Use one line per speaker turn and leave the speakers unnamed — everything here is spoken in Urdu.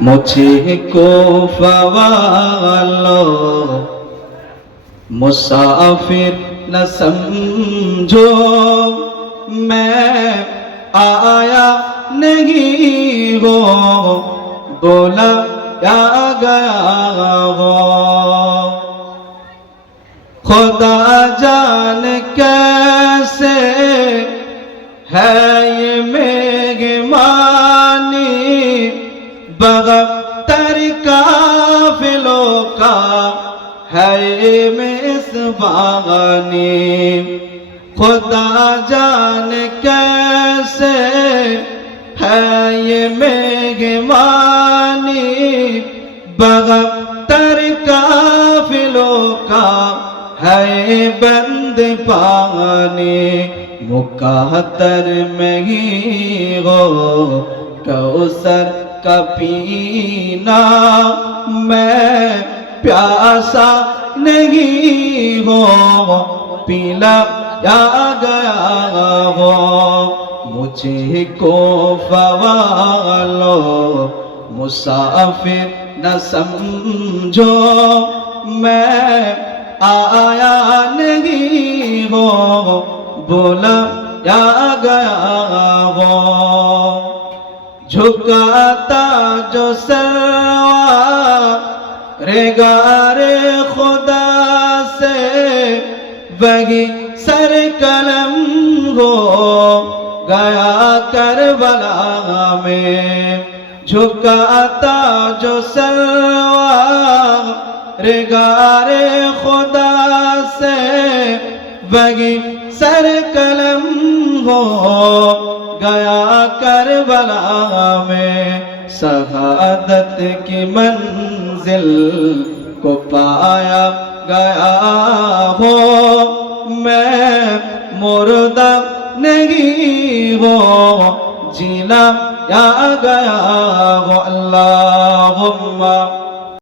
مجھے کو فوالو۔ مسافر نہ سمجھو۔ میں آیا نہیں ہو بولا یا گیا ہو خدا جان کیسے ہے یہ میگمانی بغتر کافلوں کا ہے یہ میزبانی خدا جان کیسے ہے یہ میگمانی بغتر کافلوں کا ہے بند پانی۔ مکاتر میں ہی ہو کوثر کا پینا میں پیاسا نہیں ہو، پیلا یا گیا ہو، مجھے کو فوالو، مسافر نہ سمجھو، میں آیا نہیں ہو، بولا یا گیا جھکاتا جو سروا رگار خدا سے وہی سر قلم ہو گیا کربلا میں جھکاتا جو سروا رگار خدا سے وہی سر قلم ہو گیا کربلا میں شہادت کی منزل کو پایا گیا ہو میں مردہ نہیں ہو جینا یا گیا ہو اللہم